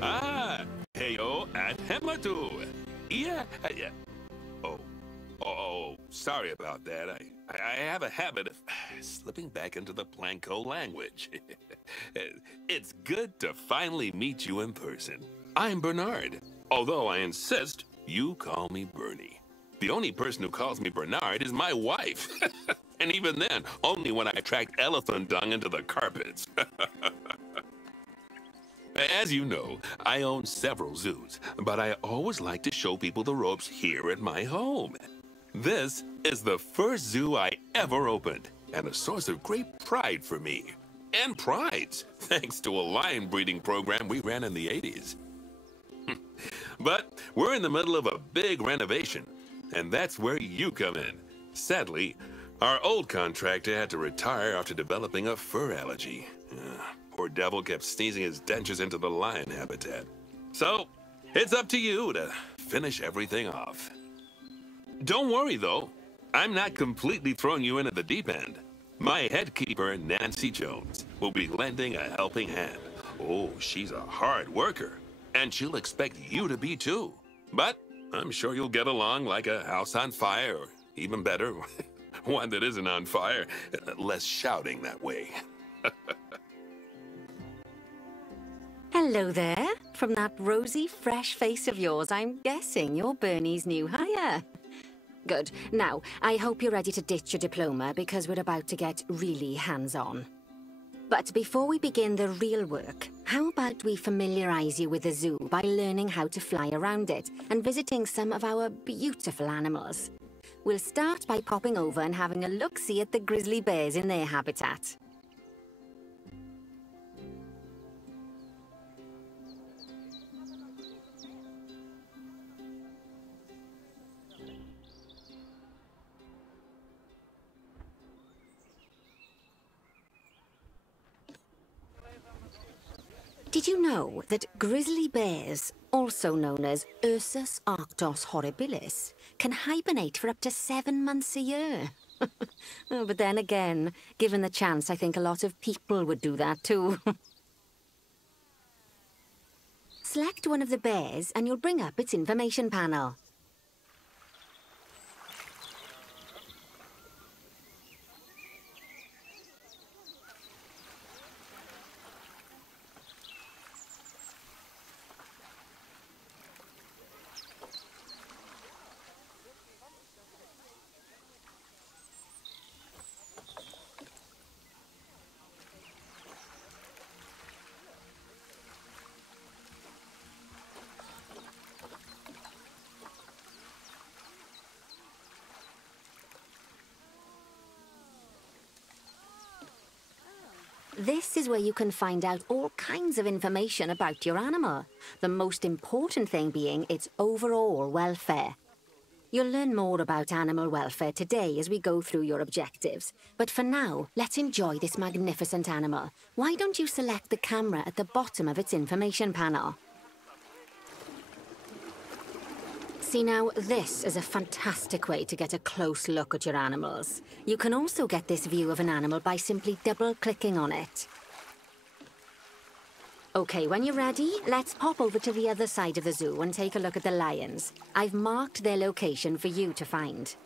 Ah, heyo at Hematu. Yeah. Oh, sorry about that. I have a habit of slipping back into the Planko language. It's good to finally meet you in person. I'm Bernard, although I insist you call me Bernie. The only person who calls me Bernard is my wife. And even then, only when I track elephant dung into the carpets. As you know, I own several zoos, but I always like to show people the ropes here at my home. This is the first zoo I ever opened, and a source of great pride for me. And prides, thanks to a lion breeding program we ran in the 80s. But we're in the middle of a big renovation, and that's where you come in. Sadly, our old contractor had to retire after developing a fur allergy. Poor devil kept sneezing his dentures into the lion habitat. So, it's up to you to finish everything off. Don't worry, though. I'm not completely throwing you in at the deep end. My head keeper, Nancy Jones, will be lending a helping hand. Oh, she's a hard worker, and she'll expect you to be too. But I'm sure you'll get along like a house on fire, or even better, one that isn't on fire. Less shouting that way. Hello there. From that rosy, fresh face of yours, I'm guessing you're Bernie's new hire. Good. Now, I hope you're ready to ditch your diploma because we're about to get really hands-on. But before we begin the real work, how about we familiarize you with the zoo by learning how to fly around it and visiting some of our beautiful animals? We'll start by popping over and having a look-see at the grizzly bears in their habitat. Did you know that grizzly bears, also known as Ursus arctos horribilis, can hibernate for up to 7 months a year? Oh, but then again, given the chance, I think a lot of people would do that too. Select one of the bears and you'll bring up its information panel. This is where you can find out all kinds of information about your animal. The most important thing being its overall welfare. You'll learn more about animal welfare today as we go through your objectives. But for now, let's enjoy this magnificent animal. Why don't you select the camera at the bottom of its information panel? See now, this is a fantastic way to get a close look at your animals. You can also get this view of an animal by simply double-clicking on it. Okay, when you're ready, let's pop over to the other side of the zoo and take a look at the lions. I've marked their location for you to find.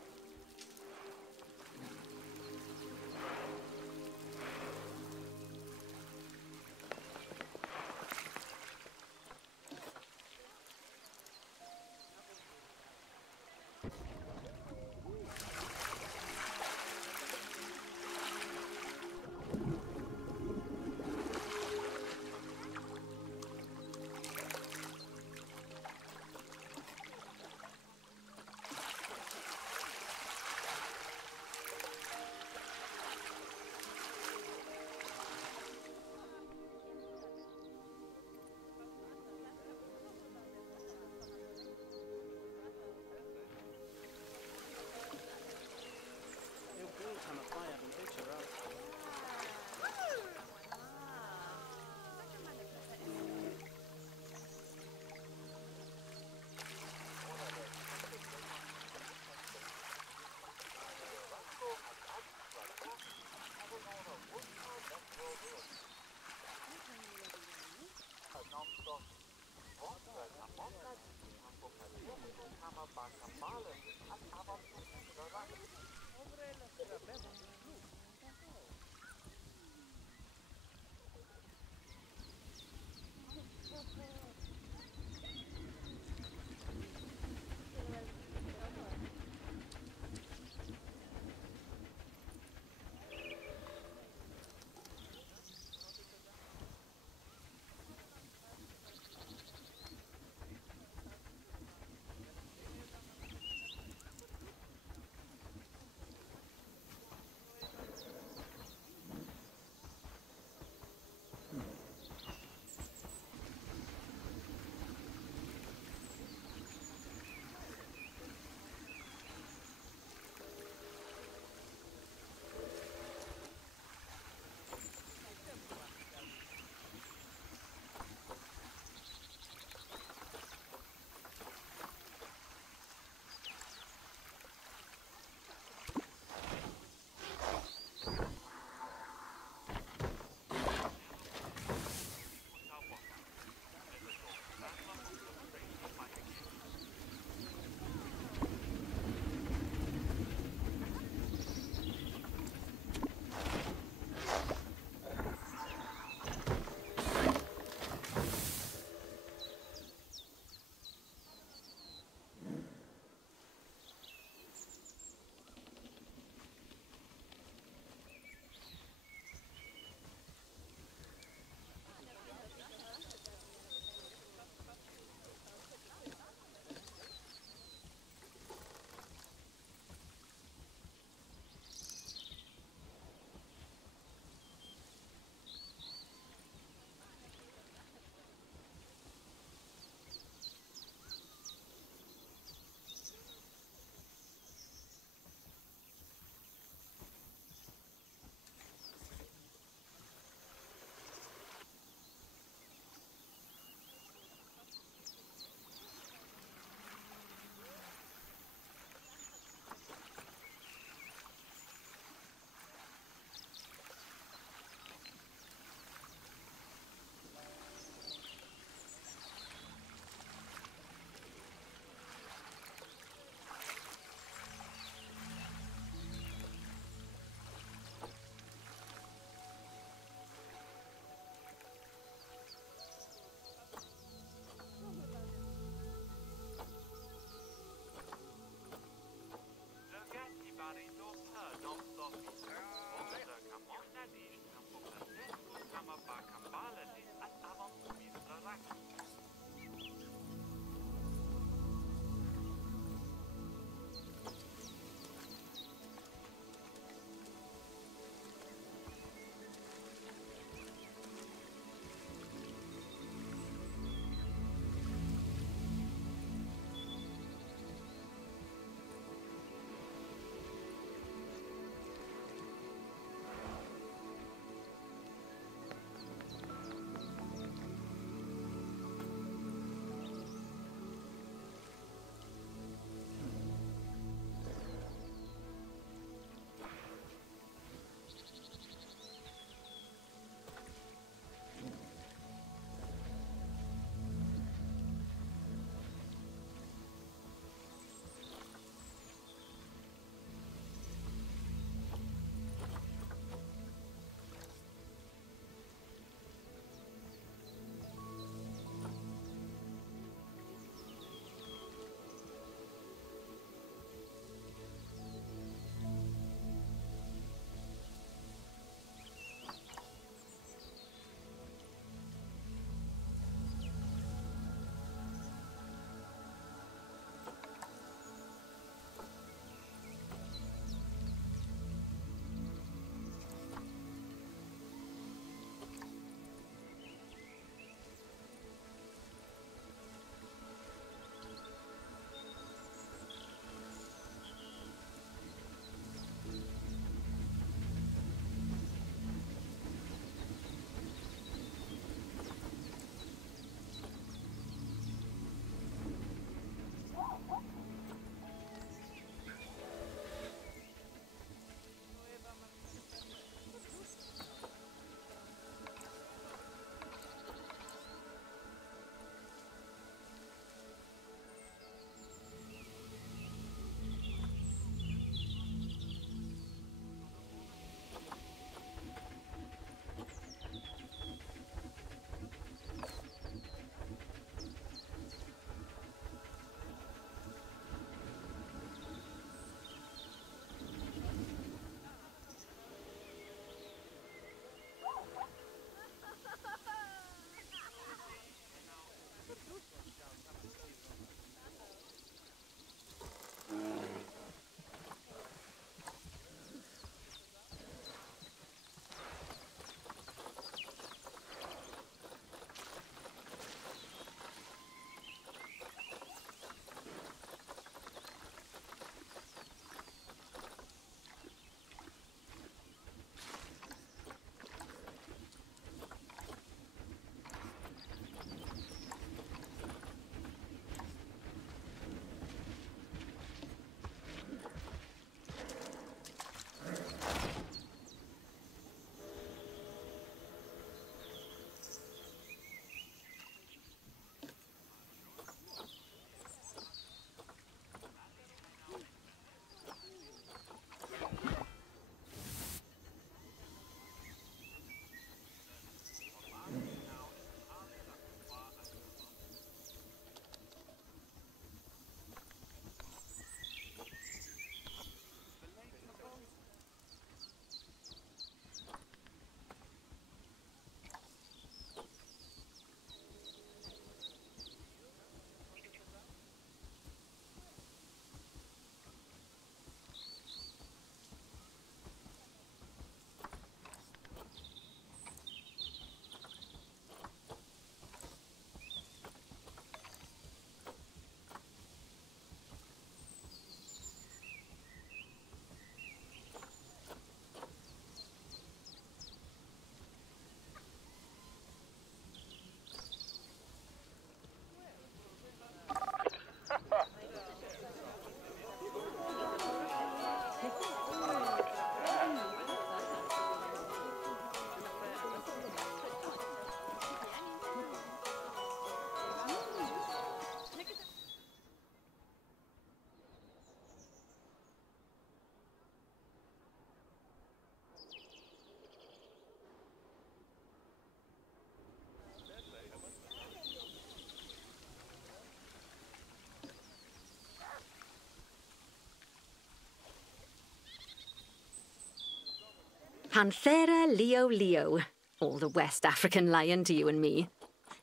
Panthera leo leo, or the West African lion to you and me.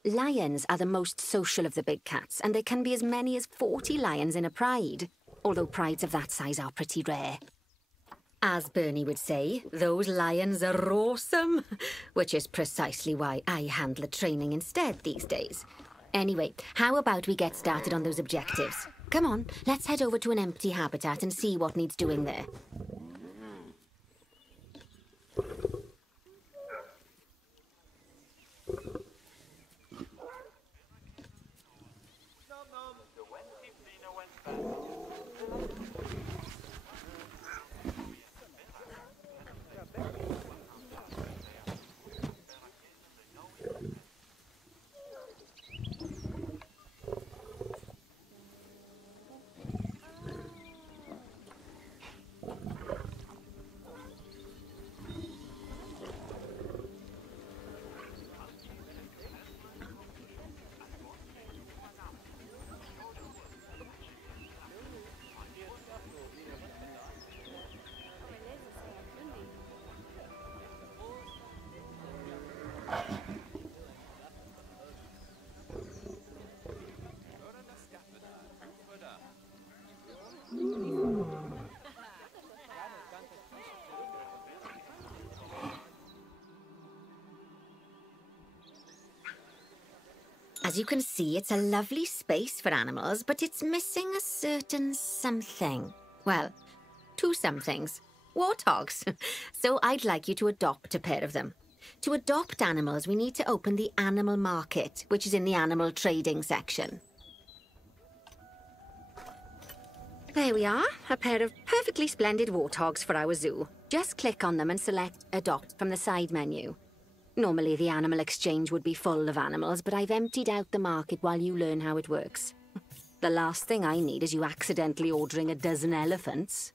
Lions are the most social of the big cats, and there can be as many as 40 lions in a pride, although prides of that size are pretty rare. As Bernie would say, those lions are awesome, which is precisely why I handle the training instead these days. Anyway, how about we get started on those objectives? Come on, let's head over to an empty habitat and see what needs doing there. As you can see, it's a lovely space for animals, but it's missing a certain something. Well, two somethings. Warthogs. So I'd like you to adopt a pair of them. To adopt animals, we need to open the animal market, which is in the animal trading section. There we are, a pair of perfectly splendid warthogs for our zoo. Just click on them and select Adopt from the side menu. Normally the animal exchange would be full of animals, but I've emptied out the market while you learn how it works. The last thing I need is you accidentally ordering a dozen elephants.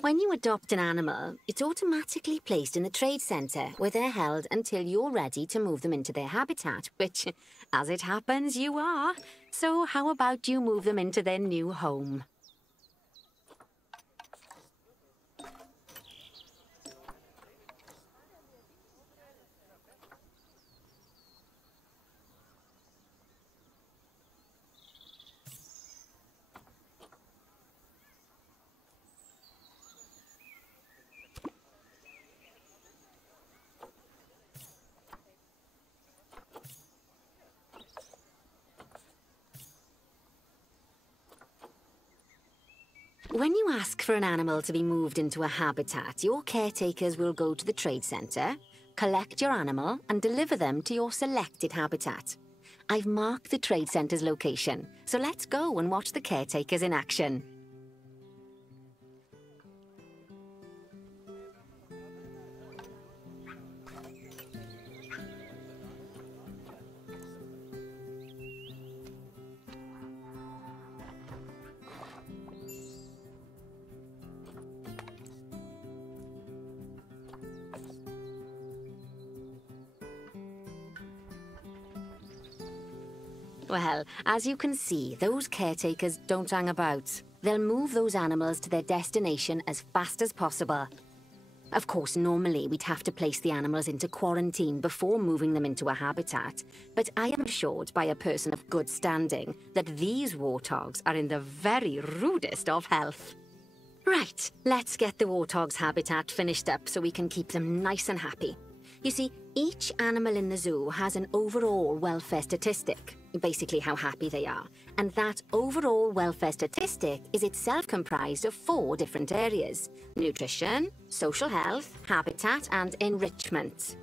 When you adopt an animal, it's automatically placed in the trade centre, where they're held until you're ready to move them into their habitat, which, as it happens, you are. So how about you move them into their new home? When you ask for an animal to be moved into a habitat, your caretakers will go to the trade centre, collect your animal and deliver them to your selected habitat. I've marked the trade centre's location, so let's go and watch the caretakers in action. Well, as you can see, those caretakers don't hang about. They'll move those animals to their destination as fast as possible. Of course, normally we'd have to place the animals into quarantine before moving them into a habitat, but I am assured by a person of good standing that these warthogs are in the very rudest of health. Right, let's get the warthog's habitat finished up so we can keep them nice and happy. You see, each animal in the zoo has an overall welfare statistic. basically how happy they are. And that overall welfare statistic is itself comprised of 4 different areas: nutrition, social health, habitat, and enrichment.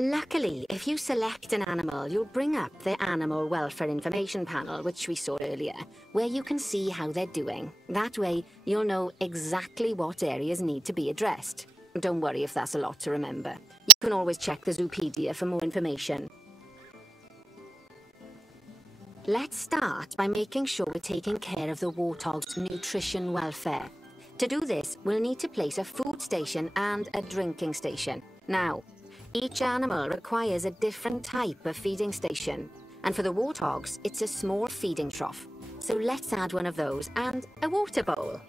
Luckily, if you select an animal, you'll bring up the Animal Welfare Information Panel, which we saw earlier, where you can see how they're doing. That way, you'll know exactly what areas need to be addressed. Don't worry if that's a lot to remember. You can always check the Zoopedia for more information. Let's start by making sure we're taking care of the warthog's nutrition welfare. To do this, we'll need to place a food station and a drinking station. Now, each animal requires a different type of feeding station. And for the warthogs, it's a small feeding trough. So let's add one of those and a water bowl.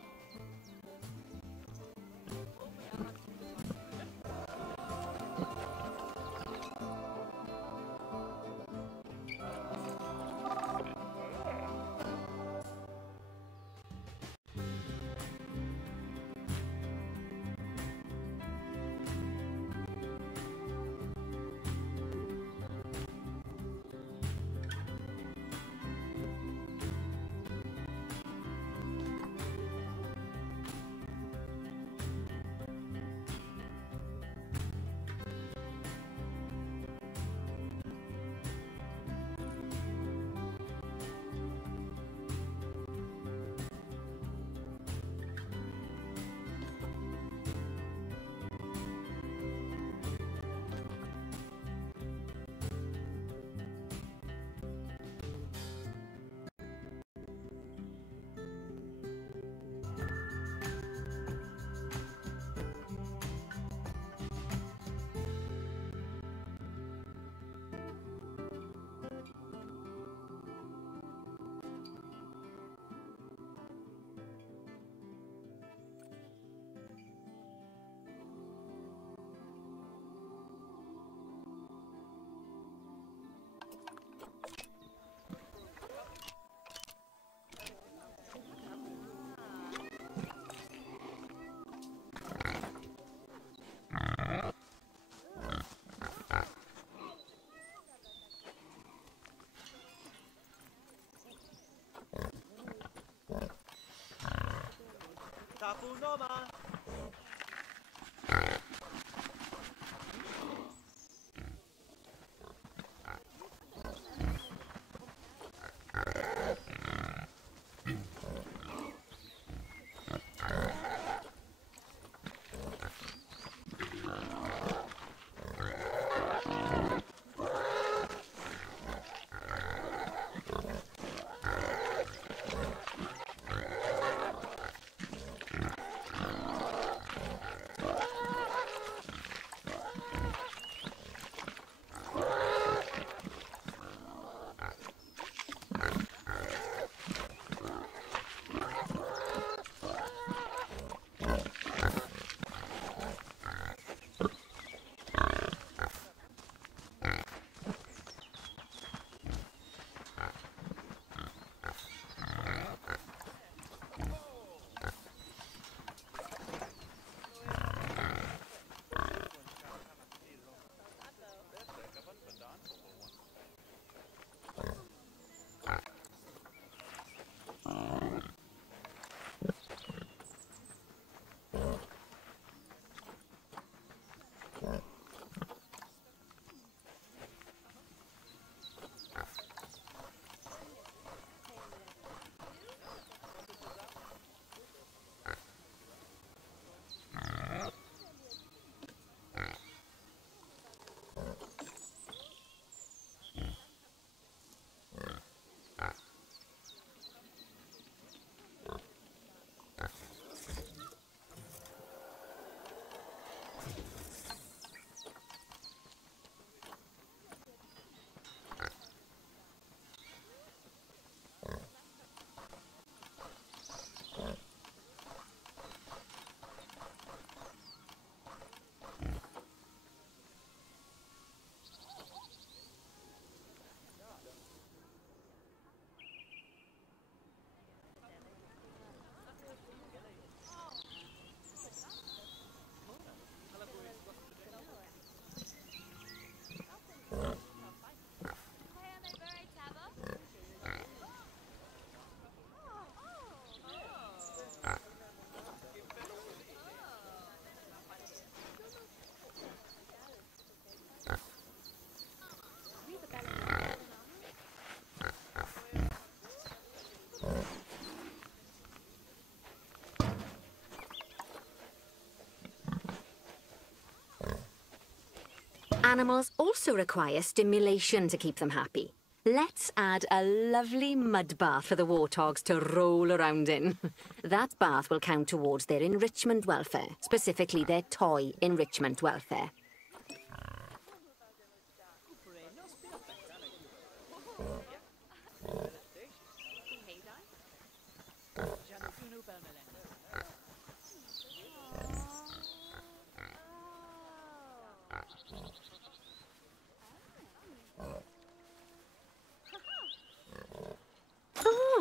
Animals also require stimulation to keep them happy. Let's add a lovely mud bath for the warthogs to roll around in. That bath will count towards their enrichment welfare, specifically their toy enrichment welfare.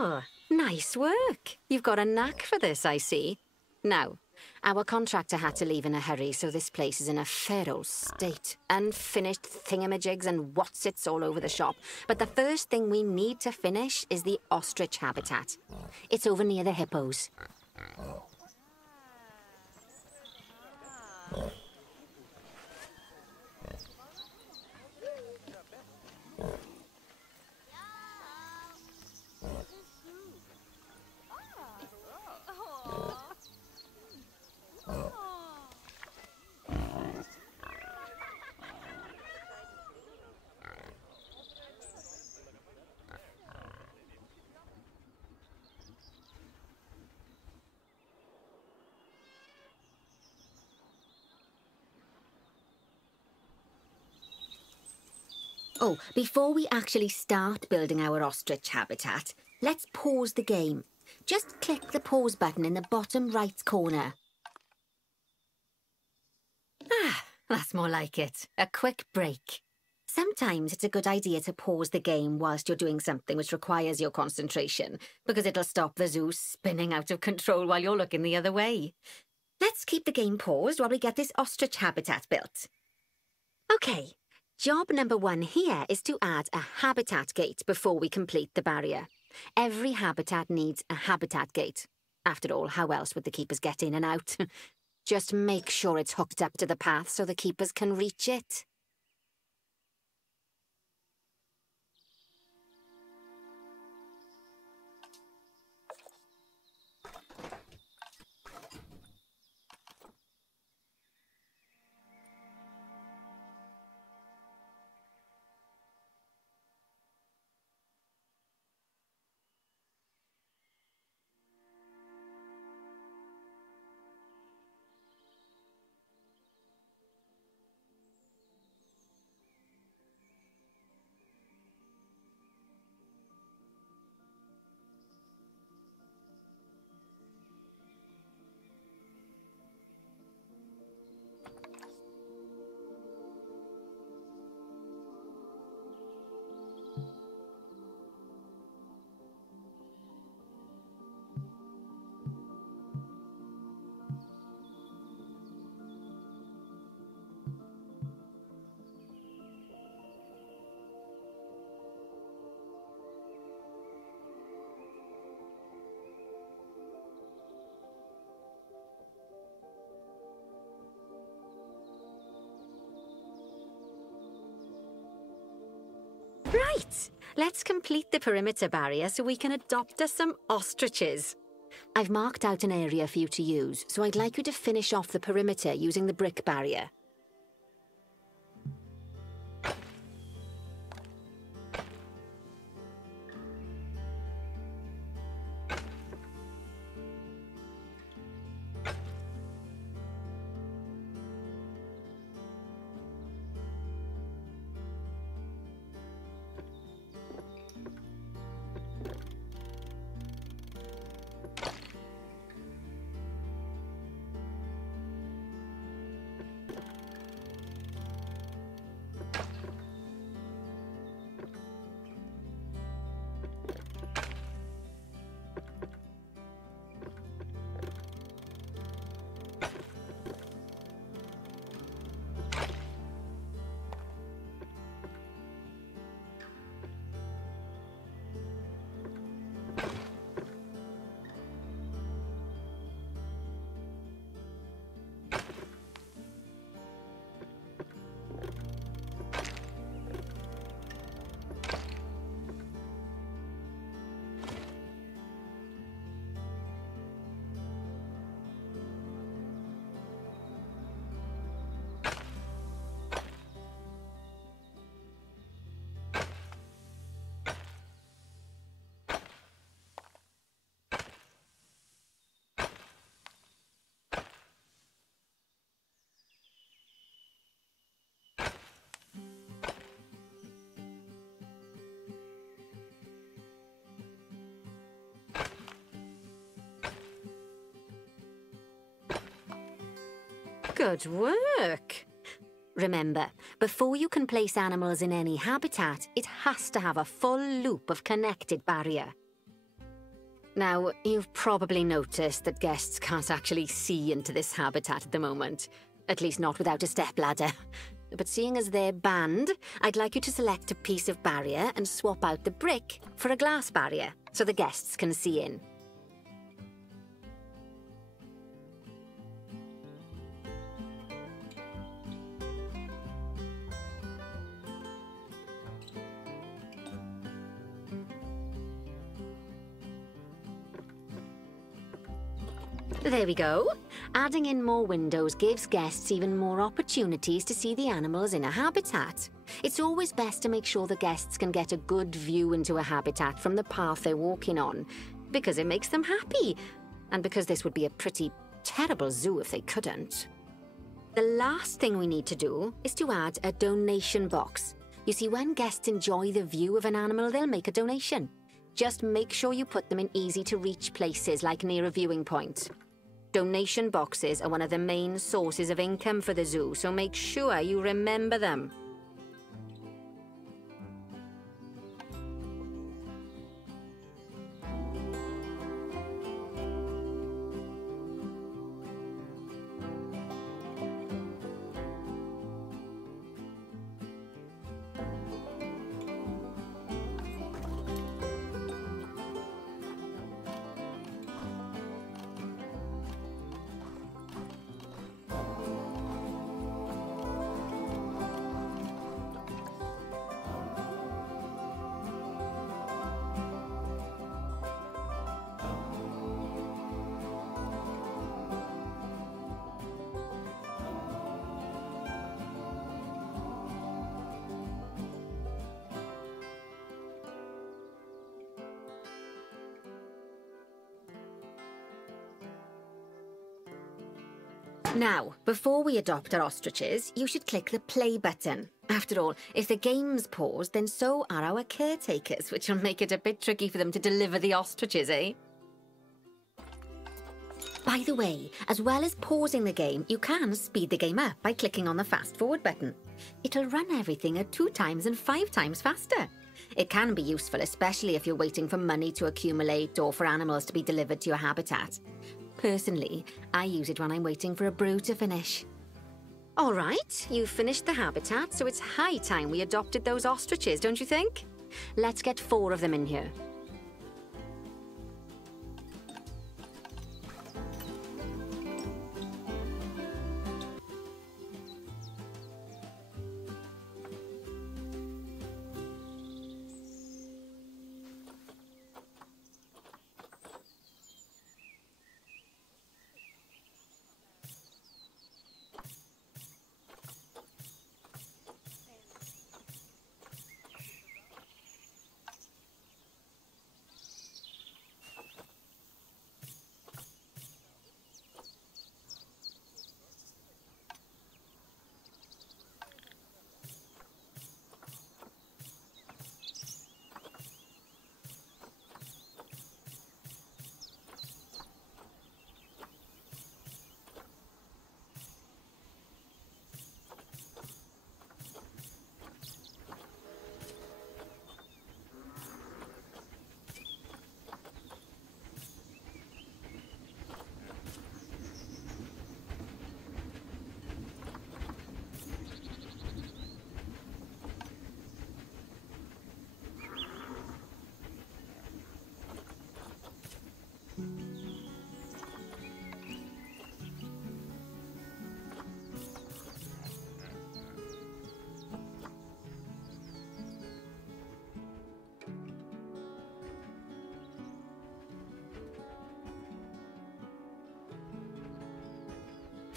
Oh, nice work. You've got a knack for this, I see. Now, our contractor had to leave in a hurry, so this place is in a feral state. Unfinished thingamajigs and whatsits all over the shop. But the first thing we need to finish is the ostrich habitat. It's over near the hippos. Oh, before we actually start building our ostrich habitat, let's pause the game. Just click the pause button in the bottom right corner. Ah, that's more like it. A quick break. Sometimes it's a good idea to pause the game whilst you're doing something which requires your concentration, because it'll stop the zoo spinning out of control while you're looking the other way. Let's keep the game paused while we get this ostrich habitat built. Okay. Job number 1 here is to add a habitat gate before we complete the barrier. Every habitat needs a habitat gate. After all, how else would the keepers get in and out? Just make sure it's hooked up to the path so the keepers can reach it. Right, let's complete the perimeter barrier so we can adopt us some ostriches. I've marked out an area for you to use, so I'd like you to finish off the perimeter using the brick barrier. Good work. Remember, before you can place animals in any habitat, it has to have a full loop of connected barrier. Now, you've probably noticed that guests can't actually see into this habitat at the moment. At least not without a stepladder. But seeing as they're banned, I'd like you to select a piece of barrier and swap out the brick for a glass barrier, so the guests can see in. There we go. Adding in more windows gives guests even more opportunities to see the animals in a habitat. It's always best to make sure the guests can get a good view into a habitat from the path they're walking on, because it makes them happy, and because this would be a pretty terrible zoo if they couldn't. The last thing we need to do is to add a donation box. You see, when guests enjoy the view of an animal, they'll make a donation. Just make sure you put them in easy-to-reach places, like near a viewing point. Donation boxes are one of the main sources of income for the zoo, so make sure you remember them. Now, before we adopt our ostriches, you should click the play button. After all, if the game's paused, then so are our caretakers, which will make it a bit tricky for them to deliver the ostriches, eh? By the way, as well as pausing the game, you can speed the game up by clicking on the fast forward button. It'll run everything at 2 times and 5 times faster. It can be useful, especially if you're waiting for money to accumulate or for animals to be delivered to your habitat. Personally, I use it when I'm waiting for a brew to finish. All right, you've finished the habitat, so it's high time we adopted those ostriches, don't you think? Let's get 4 of them in here.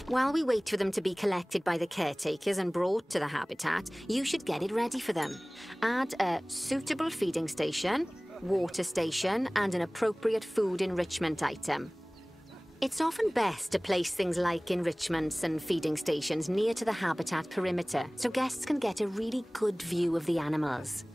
While we wait for them to be collected by the caretakers and brought to the habitat, you should get it ready for them. Add a suitable feeding station, water station, and an appropriate food enrichment item. It's often best to place things like enrichments and feeding stations near to the habitat perimeter, so guests can get a really good view of the animals.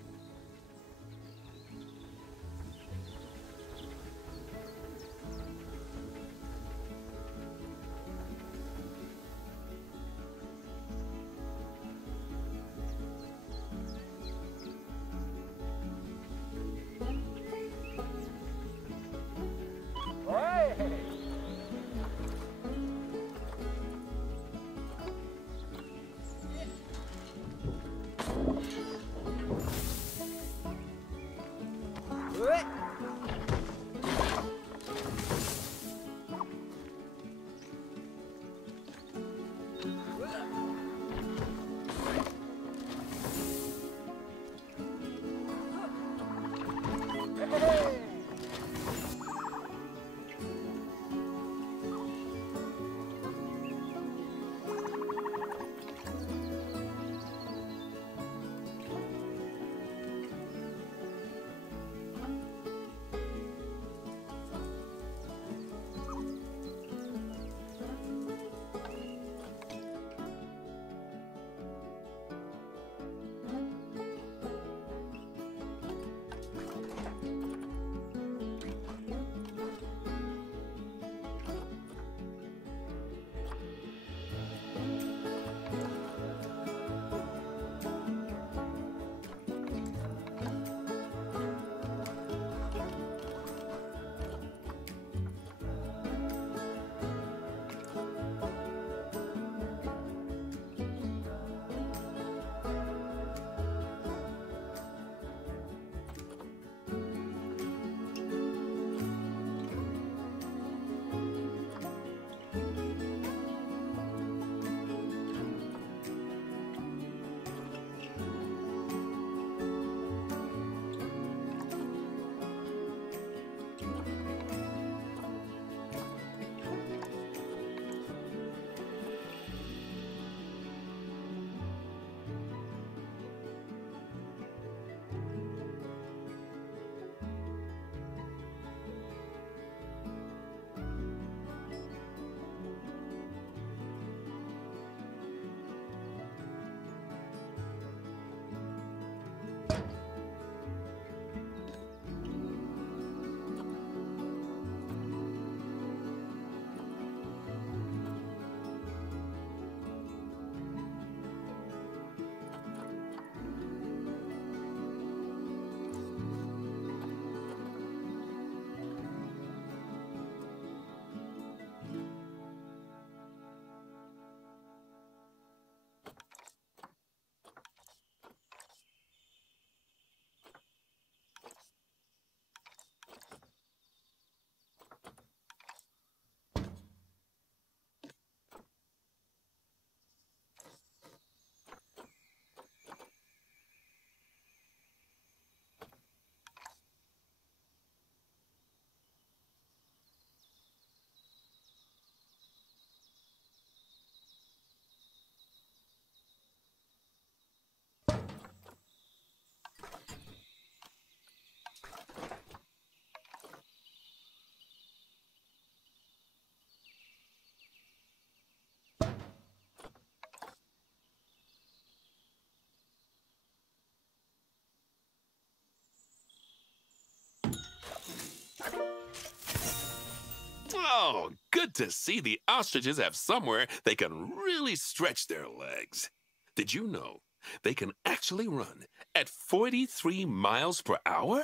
good to see the ostriches have somewhere they can really stretch their legs. Did you know they can actually run at 43 miles per hour?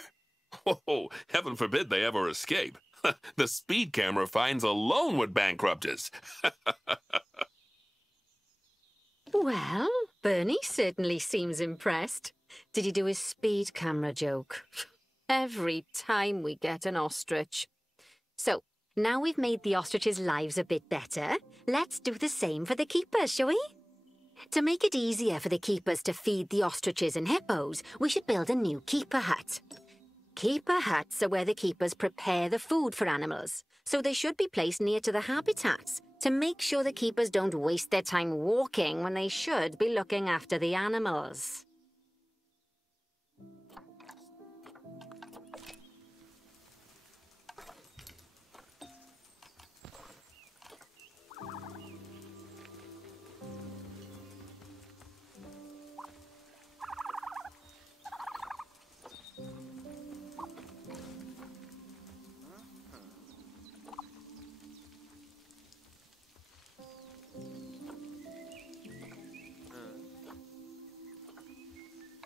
Oh, heaven forbid they ever escape. The speed camera fines alone would bankrupt us. Well, Bernie certainly seems impressed. Did he do his speed camera joke? Every time we get an ostrich. So, now we've made the ostriches' lives a bit better, let's do the same for the keepers, shall we? To make it easier for the keepers to feed the ostriches and hippos, we should build a new keeper hut. Keeper huts are where the keepers prepare the food for animals, so they should be placed near to the habitats to make sure the keepers don't waste their time walking when they should be looking after the animals.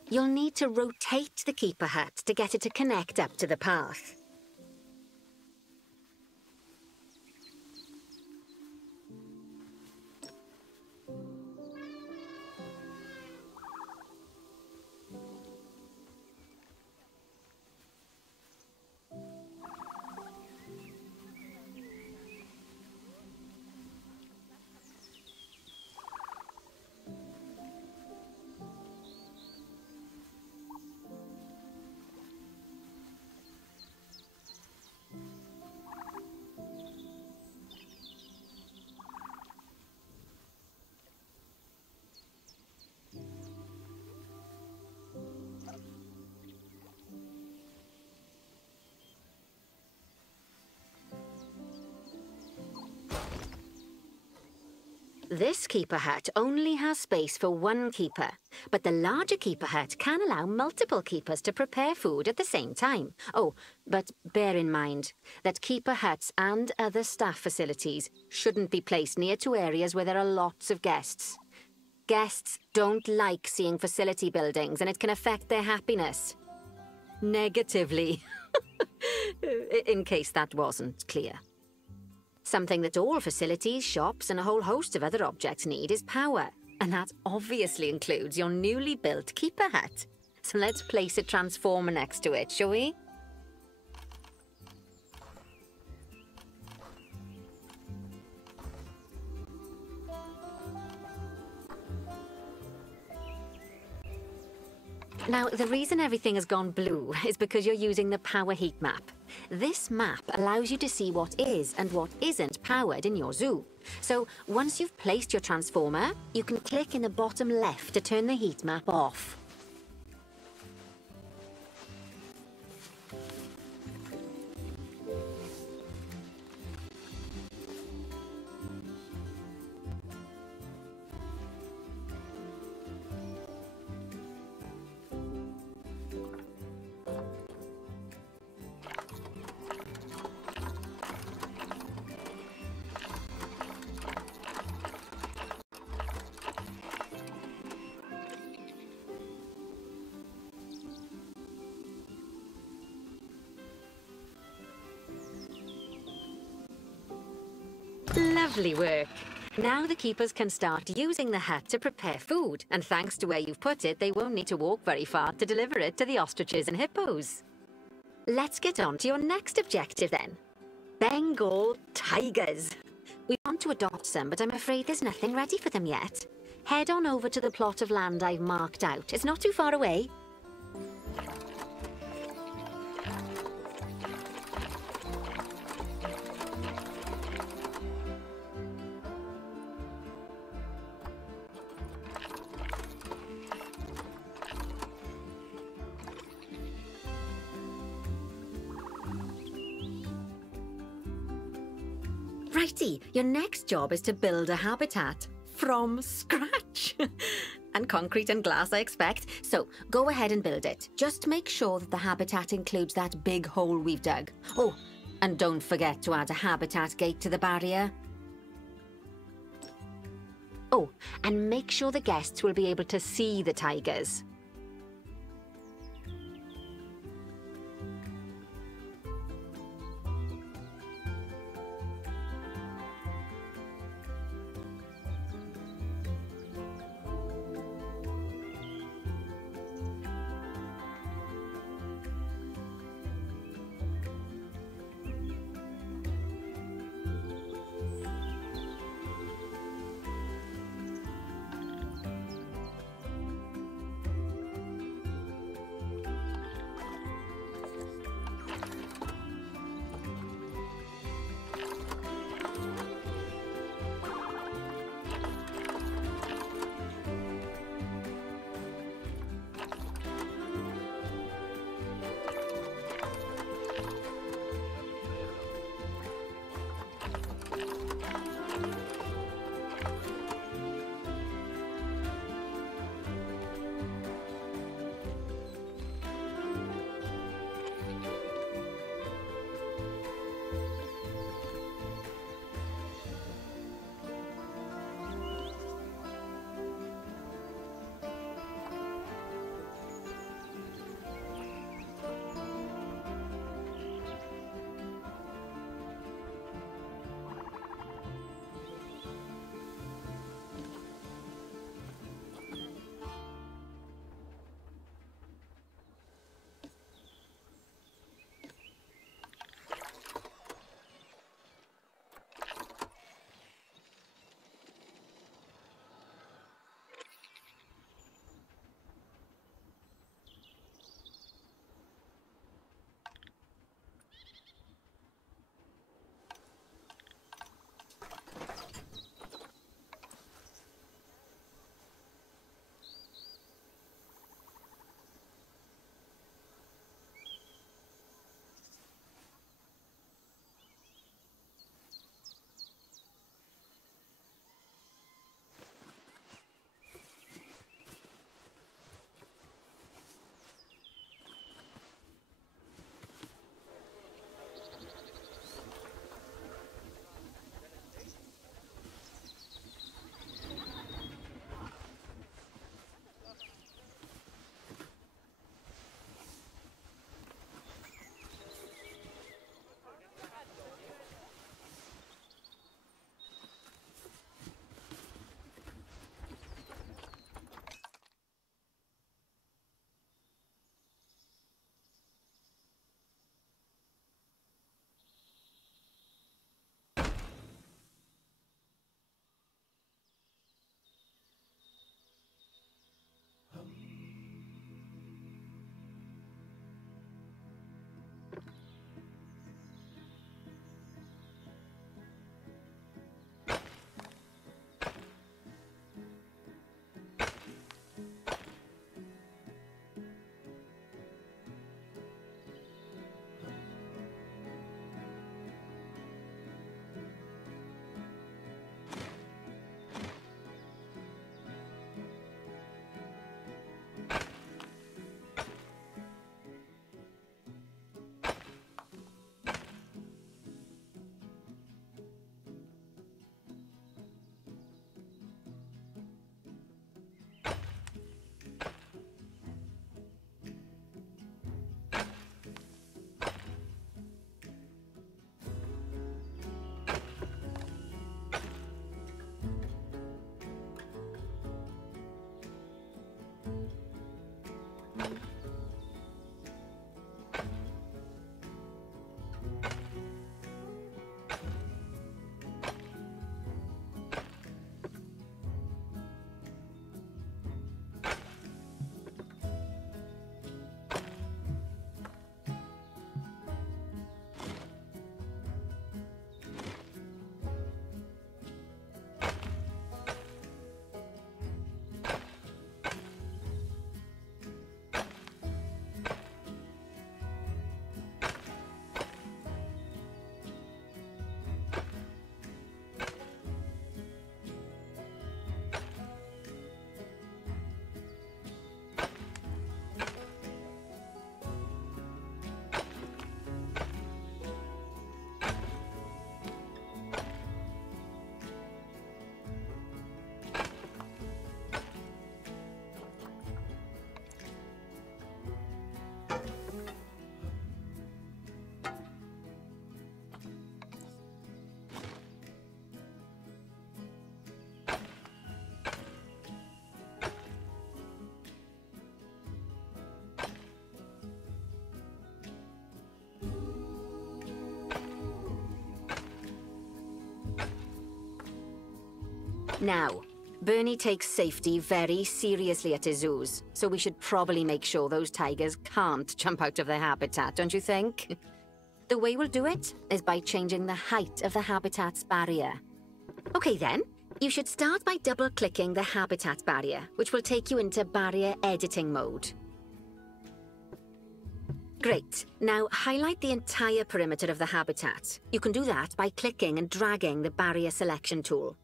You'll need to rotate the keeper hut to get it to connect up to the path. This keeper hut only has space for one keeper, but the larger keeper hut can allow multiple keepers to prepare food at the same time. Oh, but bear in mind that keeper huts and other staff facilities shouldn't be placed near to areas where there are lots of guests. Guests don't like seeing facility buildings, and it can affect their happiness. Negatively, in case that wasn't clear. Something that all facilities, shops, and a whole host of other objects need is power. And that obviously includes your newly built keeper hut. So let's place a transformer next to it, shall we? Now, the reason everything has gone blue is because you're using the power heat map. This map allows you to see what is and what isn't powered in your zoo. So, once you've placed your transformer, you can click in the bottom left to turn the heat map off. Lovely work. Now the keepers can start using the hut to prepare food, and thanks to where you've put it, they won't need to walk very far to deliver it to the ostriches and hippos. Let's get on to your next objective then. Bengal tigers. We want to adopt some, but I'm afraid there's nothing ready for them yet. Head on over to the plot of land I've marked out. It's not too far away. Righty, your next job is to build a habitat from scratch. And concrete and glass, I expect. So go ahead and build it. Just make sure that the habitat includes that big hole we've dug. Oh, And don't forget to add a habitat gate to the barrier. Oh, and make sure the guests will be able to see the tigers. Now, Bernie takes safety very seriously at his zoos, so we should probably make sure those tigers can't jump out of their habitat, don't you think? The way we'll do it is by changing the height of the habitat's barrier. Okay then, you should start by double-clicking the habitat barrier, which will take you into barrier editing mode. Great. Now highlight the entire perimeter of the habitat. You can do that by clicking and dragging the barrier selection tool.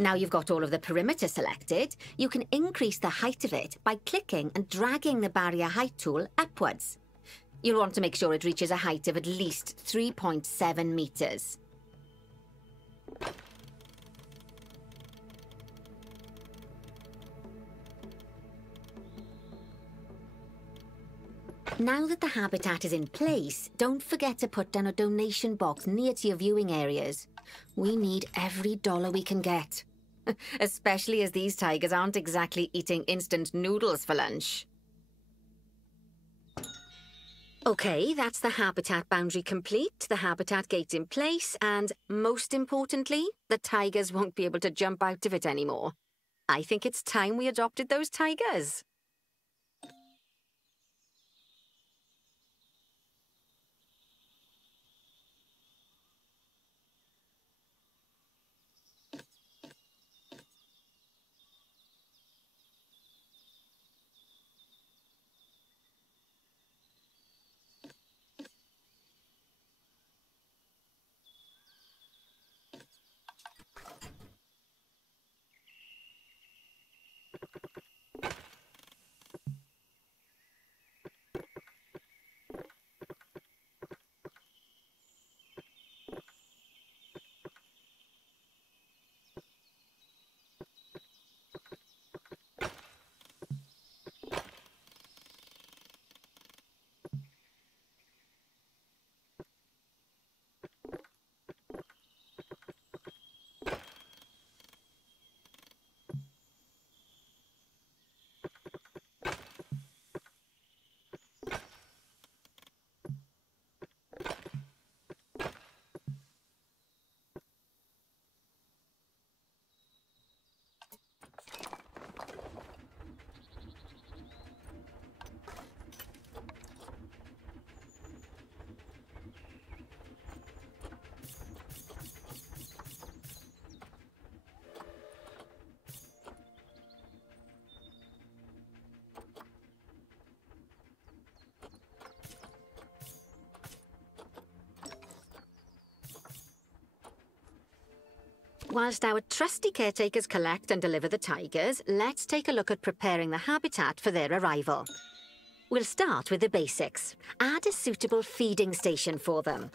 Now you've got all of the perimeter selected, you can increase the height of it by clicking and dragging the barrier height tool upwards. You'll want to make sure it reaches a height of at least 3.7 meters. Now that the habitat is in place, don't forget to put down a donation box near to your viewing areas. We need every dollar we can get. Especially as these tigers aren't exactly eating instant noodles for lunch. Okay, that's the habitat boundary complete, the habitat gate in place, and most importantly, the tigers won't be able to jump out of it anymore. I think it's time we adopted those tigers. Whilst our trusty caretakers collect and deliver the tigers, let's take a look at preparing the habitat for their arrival. We'll start with the basics. Add a suitable feeding station for them.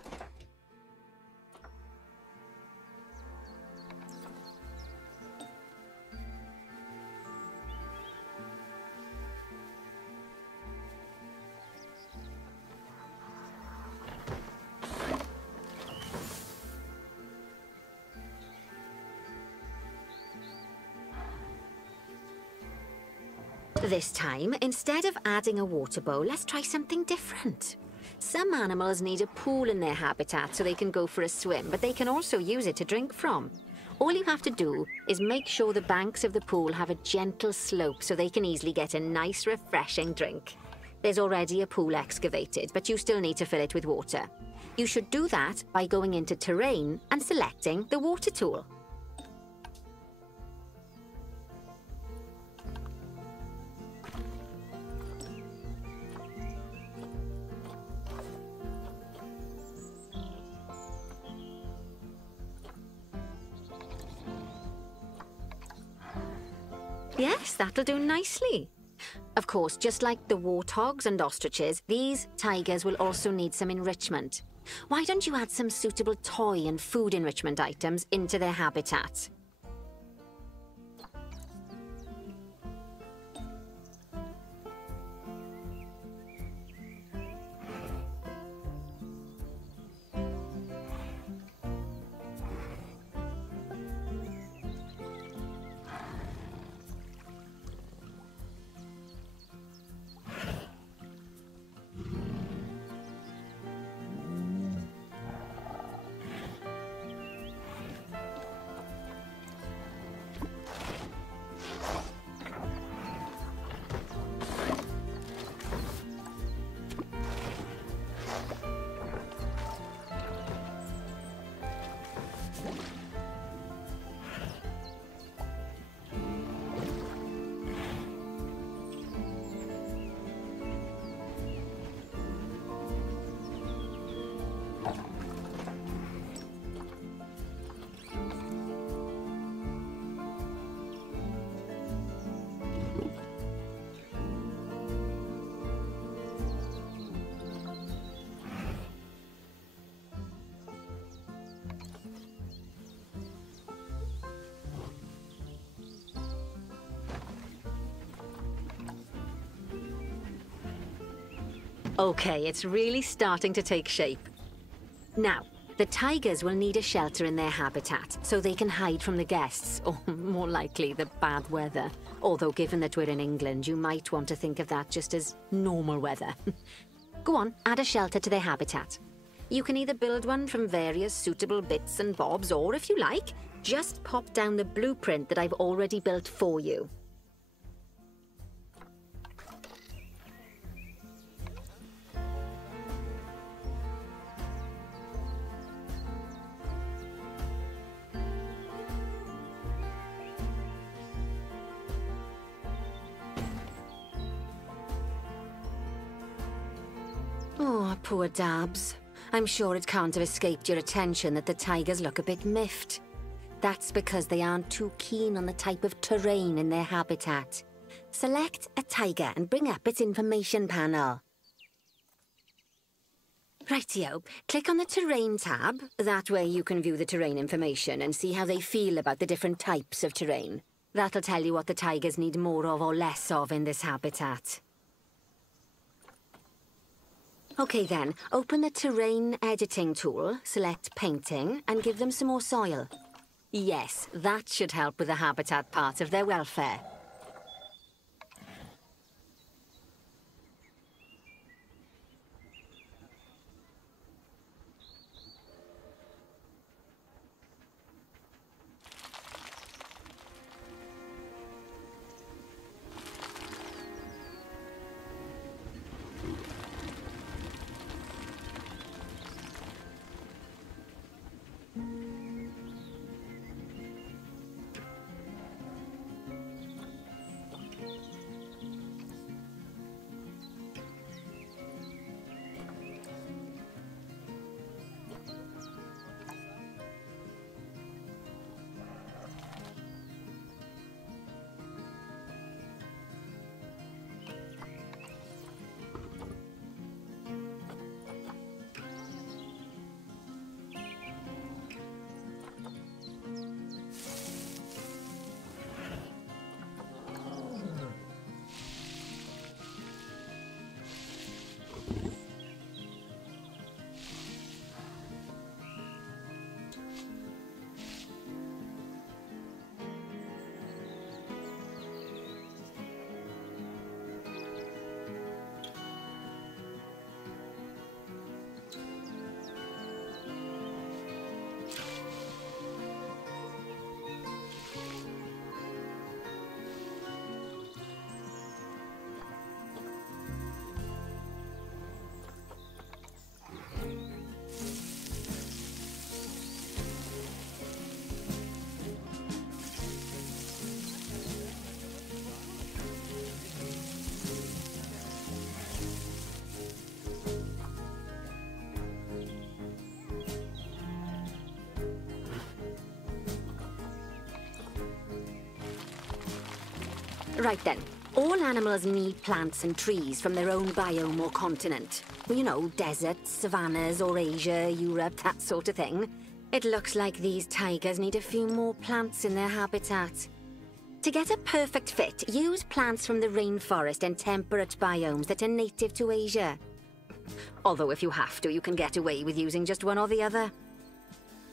This time, instead of adding a water bowl, let's try something different. Some animals need a pool in their habitat so they can go for a swim, but they can also use it to drink from. All you have to do is make sure the banks of the pool have a gentle slope so they can easily get a nice, refreshing drink. There's already a pool excavated, but you still need to fill it with water. You should do that by going into Terrain and selecting the water tool. Yes, that'll do nicely. Of course, just like the warthogs and ostriches, these tigers will also need some enrichment. Why don't you add some suitable toy and food enrichment items into their habitat? Okay, it's really starting to take shape. Now, the tigers will need a shelter in their habitat so they can hide from the guests, or more likely, the bad weather. Although, given that we're in England, you might want to think of that just as normal weather. Go on, add a shelter to their habitat. You can either build one from various suitable bits and bobs, or if you like, just pop down the blueprint that I've already built for you. Oh, poor Dabs. I'm sure it can't have escaped your attention that the tigers look a bit miffed. That's because they aren't too keen on the type of terrain in their habitat. Select a tiger and bring up its information panel. Rightio, click on the Terrain tab. That way you can view the terrain information and see how they feel about the different types of terrain. That'll tell you what the tigers need more of or less of in this habitat. Okay then, open the Terrain Editing tool, select Painting, and give them some more soil. Yes, that should help with the habitat part of their welfare. Right then. All animals need plants and trees from their own biome or continent. You know, deserts, savannas, or Asia, Europe, that sort of thing. It looks like these tigers need a few more plants in their habitat. To get a perfect fit, use plants from the rainforest and temperate biomes that are native to Asia. Although if you have to, you can get away with using just one or the other.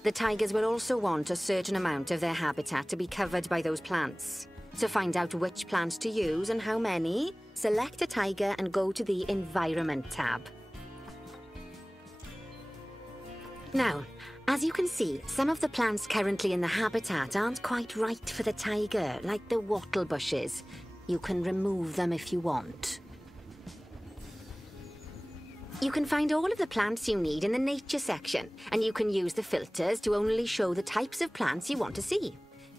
The tigers will also want a certain amount of their habitat to be covered by those plants. To find out which plants to use and how many, select a tiger and go to the Environment tab. Now, as you can see, some of the plants currently in the habitat aren't quite right for the tiger, like the wattle bushes. You can remove them if you want. You can find all of the plants you need in the Nature section, and you can use the filters to only show the types of plants you want to see.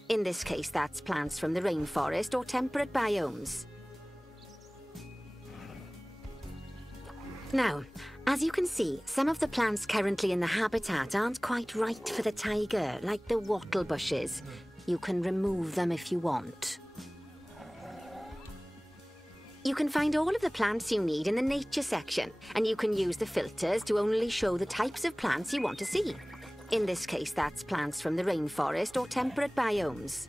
In this case, that's plants from the rainforest or temperate biomes. Now, as you can see, some of the plants currently in the habitat aren't quite right for the tiger, like the wattle bushes. You can remove them if you want. You can find all of the plants you need in the Nature section, and you can use the filters to only show the types of plants you want to see. In this case, that's plants from the rainforest or temperate biomes.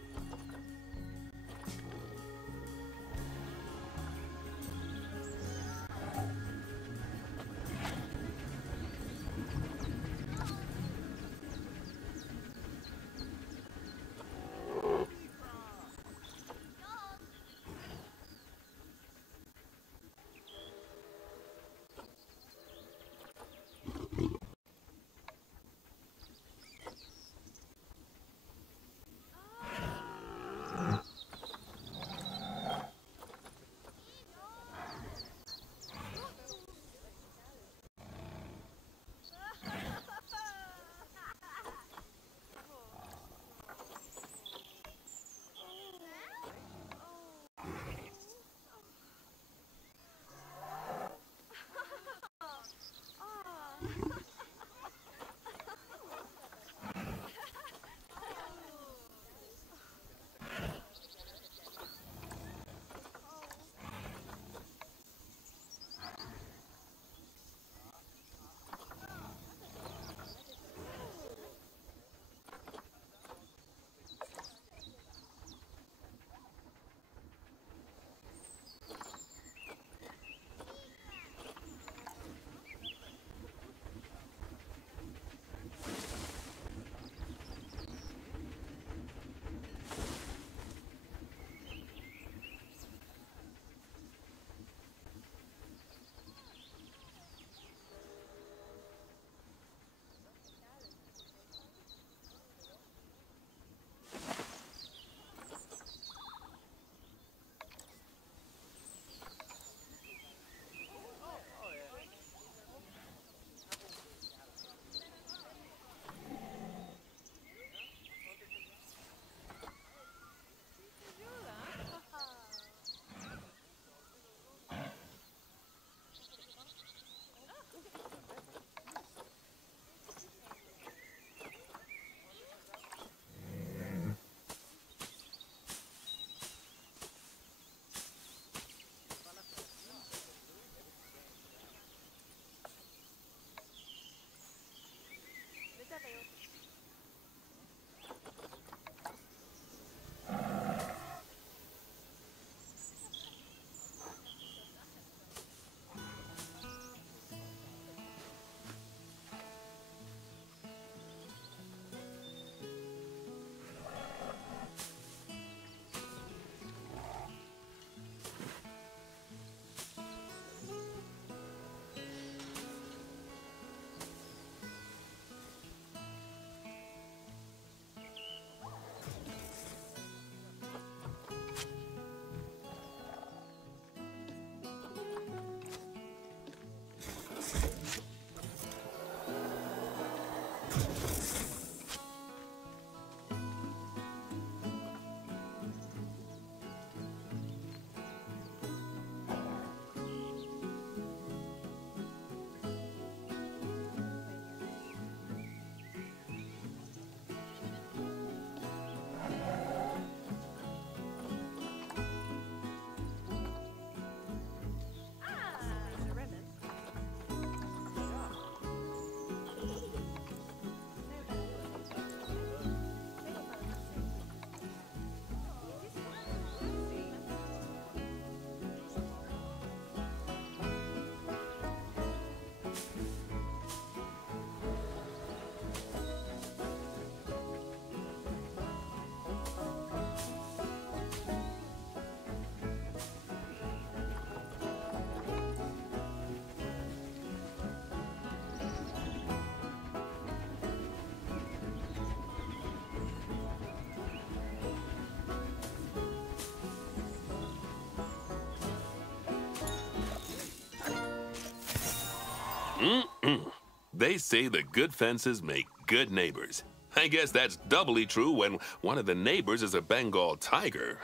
They say that good fences make good neighbors. I guess that's doubly true when one of the neighbors is a Bengal tiger.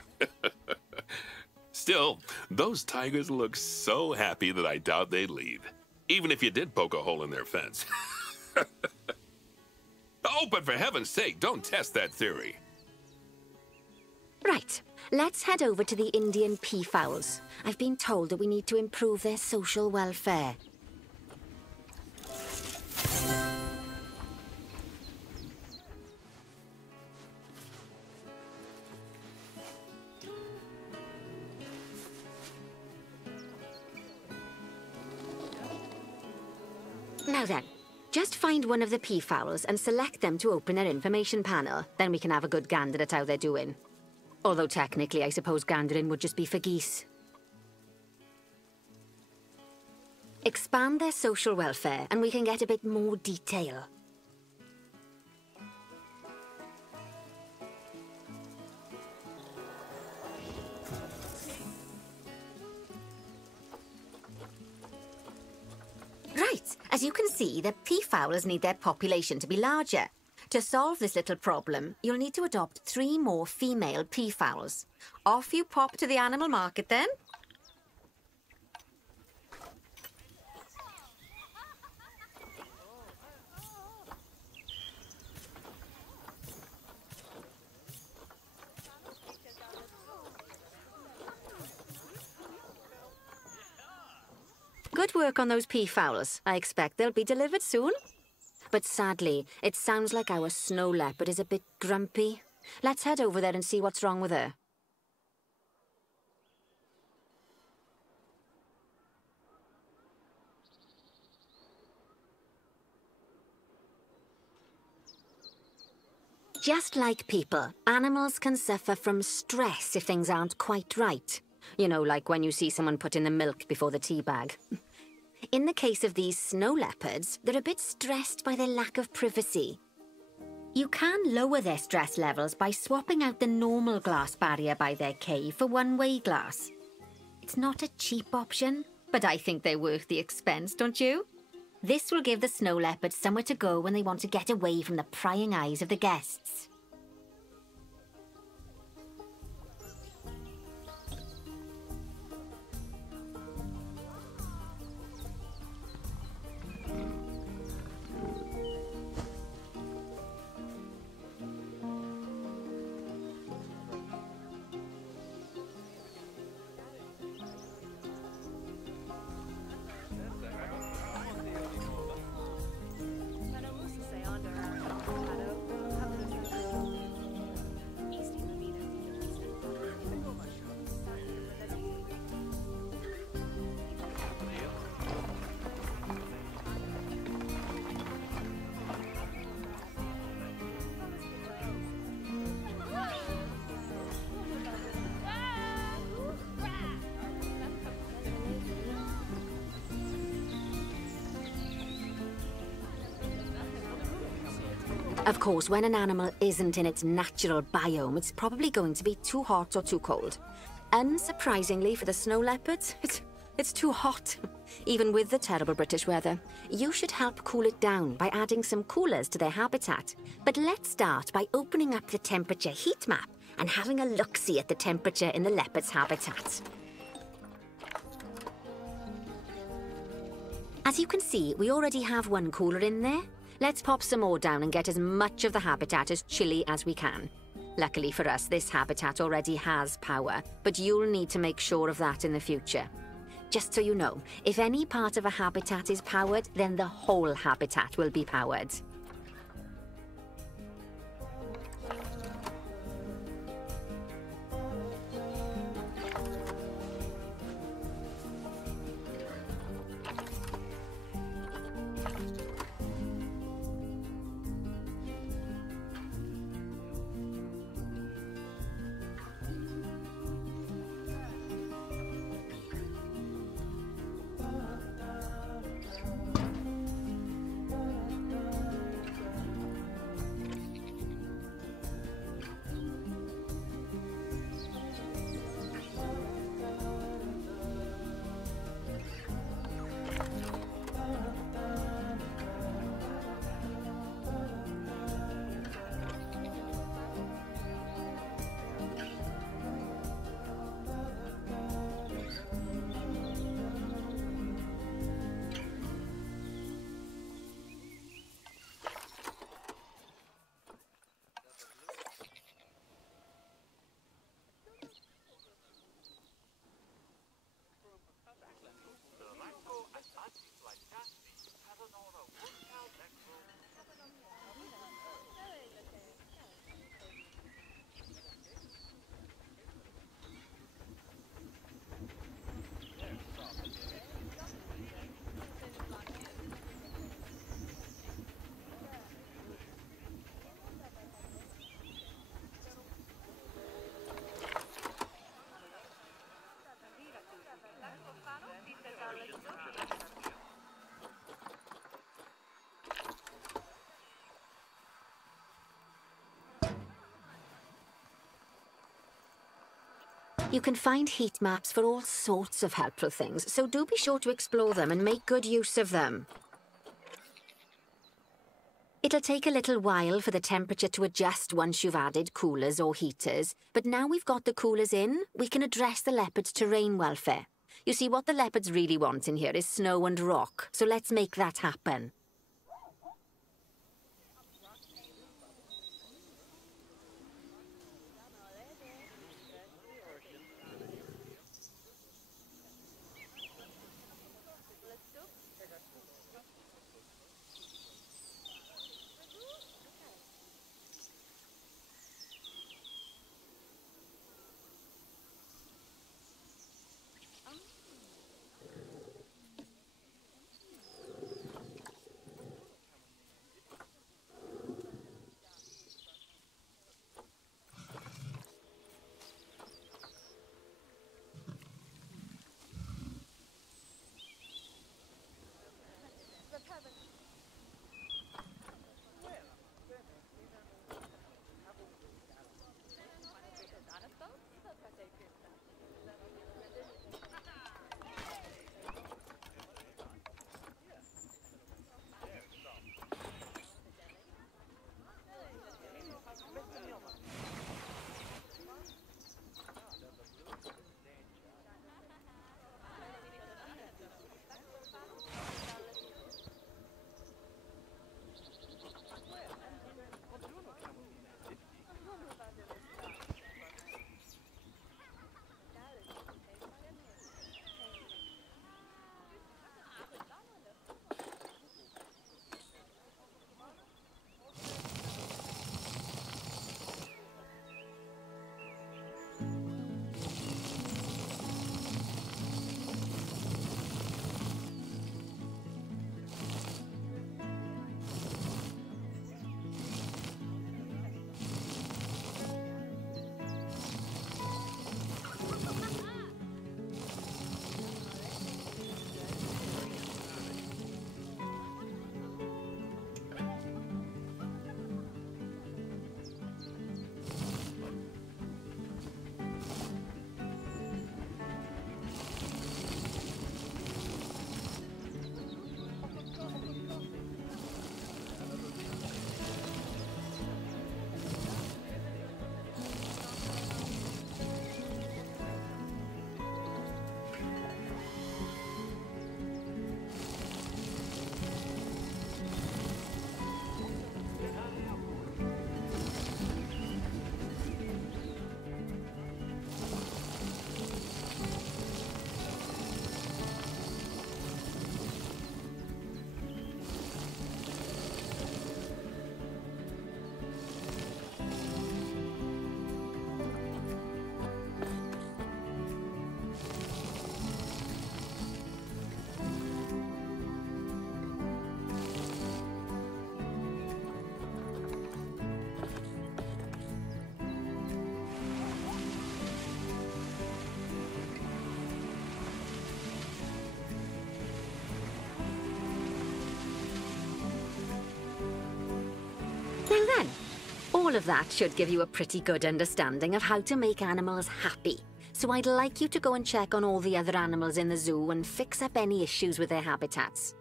Still, those tigers look so happy that I doubt they'd leave, even if you did poke a hole in their fence. Oh, but for heaven's sake, don't test that theory. Right, let's head over to the Indian peafowls. I've been told that we need to improve their social welfare. Now then, just find one of the peafowls and select them to open their information panel. Then we can have a good gander at how they're doing. Although technically, I suppose gandering would just be for geese. Expand their social welfare and we can get a bit more detail. Right, as you can see, the peafowls need their population to be larger. To solve this little problem, you'll need to adopt 3 more female peafowls. Off you pop to the animal market then. Good work on those peafowls. I expect they'll be delivered soon. But sadly, it sounds like our snow leopard is a bit grumpy. Let's head over there and see what's wrong with her. Just like people, animals can suffer from stress if things aren't quite right. You know, like when you see someone put in the milk before the tea bag. In the case of these snow leopards, they're a bit stressed by their lack of privacy. You can lower their stress levels by swapping out the normal glass barrier by their cave for one-way glass. It's not a cheap option, but I think they're worth the expense, don't you? This will give the snow leopards somewhere to go when they want to get away from the prying eyes of the guests. Of course, when an animal isn't in its natural biome, it's probably going to be too hot or too cold. Unsurprisingly for the snow leopards, it's too hot. Even with the terrible British weather, you should help cool it down by adding some coolers to their habitat. But let's start by opening up the temperature heat map and having a look-see at the temperature in the leopard's habitat. As you can see, we already have one cooler in there. Let's pop some more down and get as much of the habitat as chilly as we can. Luckily for us, this habitat already has power, but you'll need to make sure of that in the future. Just so you know, if any part of a habitat is powered, then the whole habitat will be powered. You can find heat maps for all sorts of helpful things, so do be sure to explore them and make good use of them. It'll take a little while for the temperature to adjust once you've added coolers or heaters, but now we've got the coolers in, we can address the leopards' terrain welfare. You see, what the leopards really want in here is snow and rock, so let's make that happen. Now then, all of that should give you a pretty good understanding of how to make animals happy. So I'd like you to go and check on all the other animals in the zoo and fix up any issues with their habitats.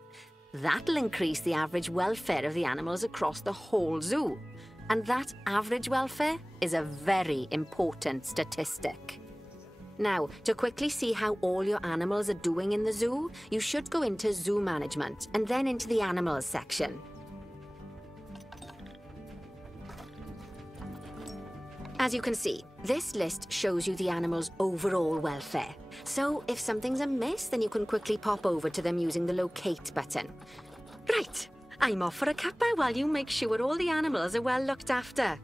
That'll increase the average welfare of the animals across the whole zoo. And that average welfare is a very important statistic. Now, to quickly see how all your animals are doing in the zoo, you should go into Zoo Management and then into the Animals section. As you can see, this list shows you the animals' overall welfare. So if something's amiss, then you can quickly pop over to them using the Locate button. Right, I'm off for a cuppa while you make sure all the animals are well looked after.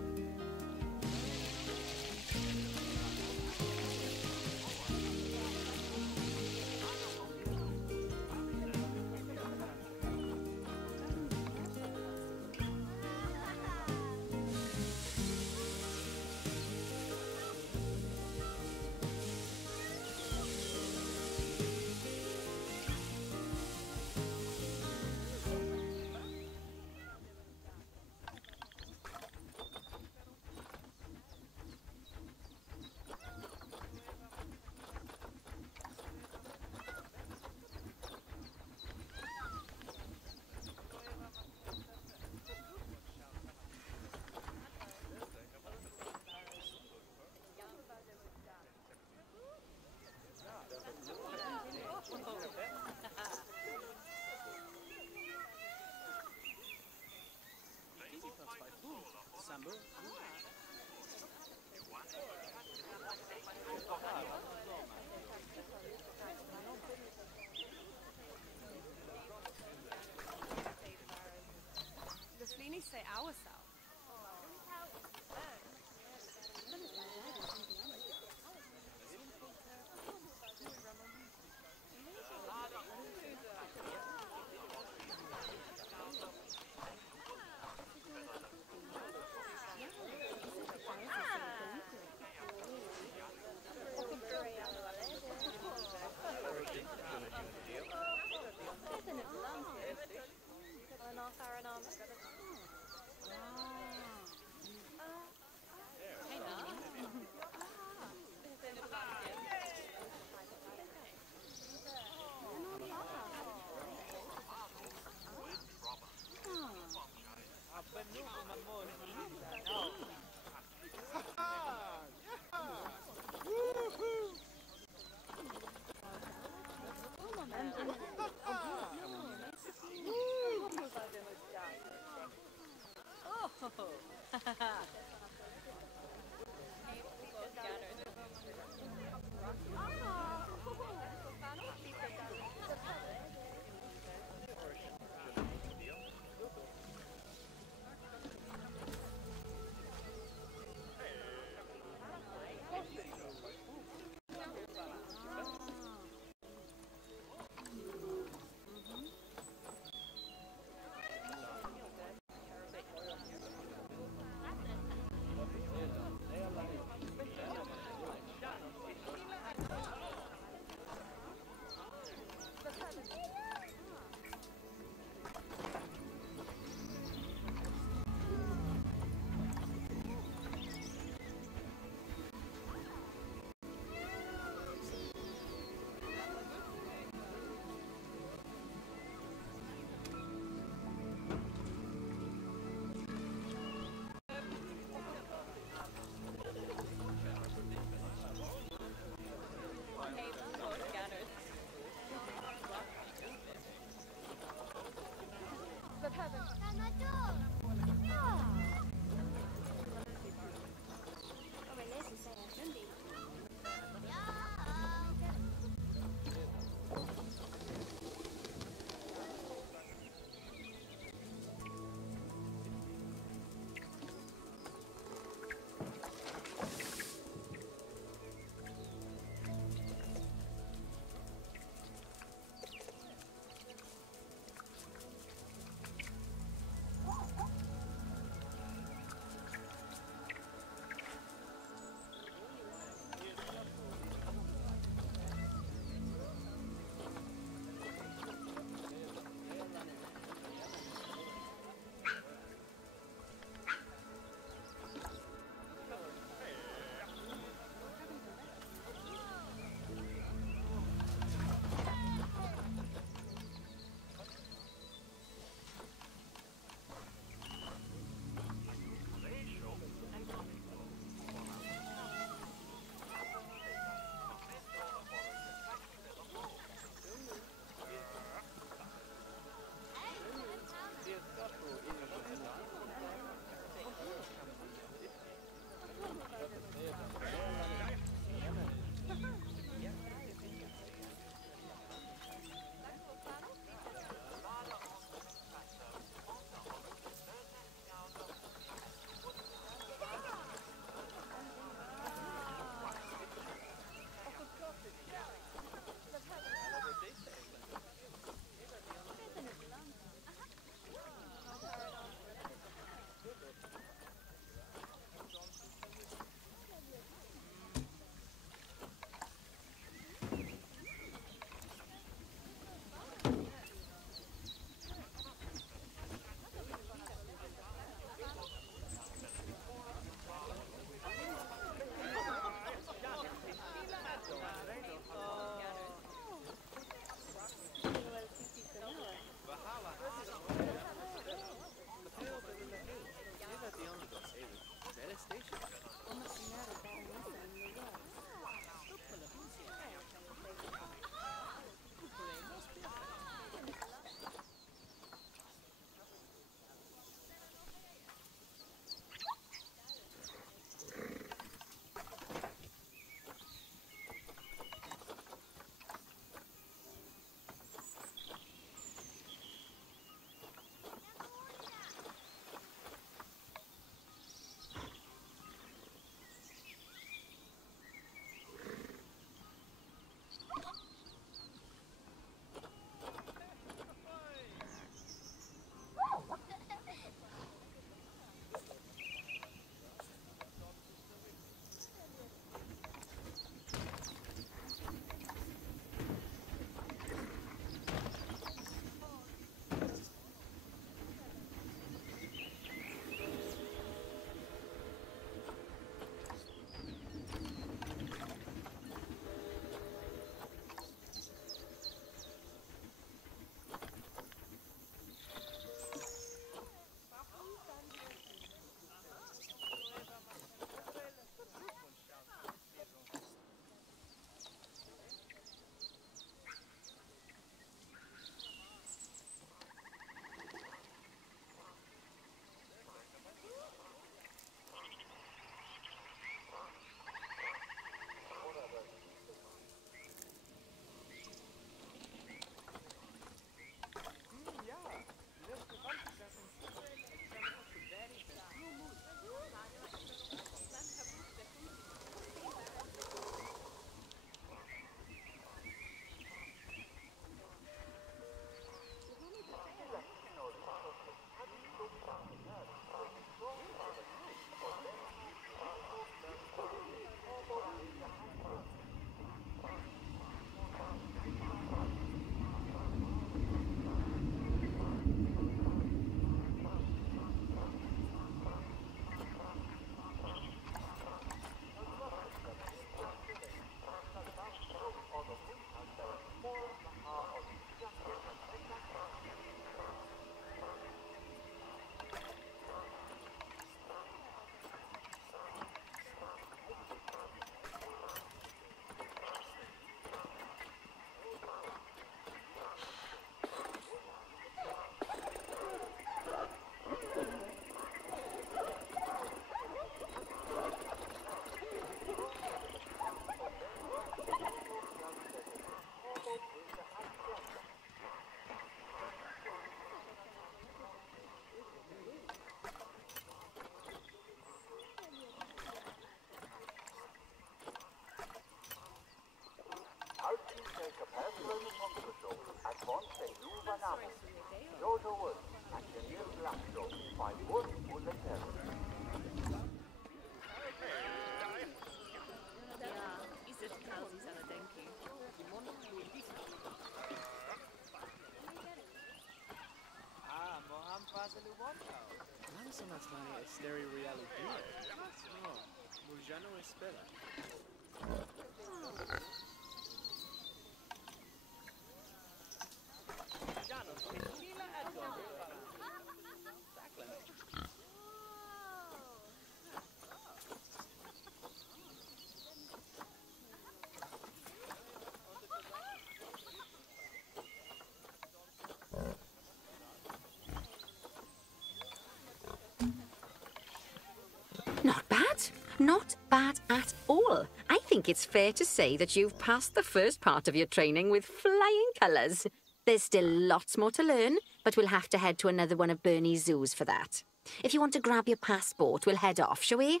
Not bad. Not bad at all. I think it's fair to say that you've passed the first part of your training with flying colours. There's still lots more to learn, but we'll have to head to another one of Bernie's zoos for that. If you want to grab your passport, we'll head off, shall we?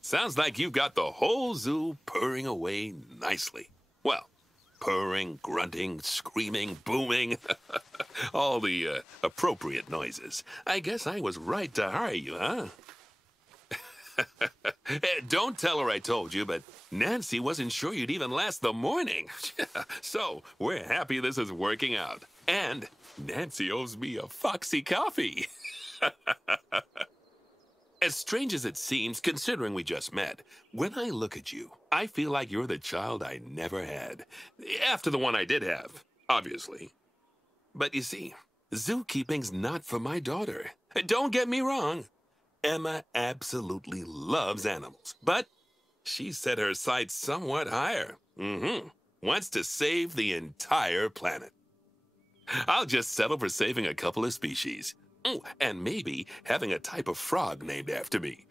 Sounds like you've got the whole zoo purring away nicely. Well, purring, grunting, screaming, booming. All the appropriate noises. I guess I was right to hire you, huh? Don't tell her I told you, but Nancy wasn't sure you'd even last the morning. So, we're happy this is working out. And Nancy owes me a foxy coffee. As strange as it seems, considering we just met, when I look at you, I feel like you're the child I never had. After the one I did have, obviously. But you see, zookeeping's not for my daughter. Don't get me wrong. Emma absolutely loves animals, but she set her sights somewhat higher. Wants to save the entire planet. I'll just settle for saving a couple of species. Oh, and maybe having a type of frog named after me.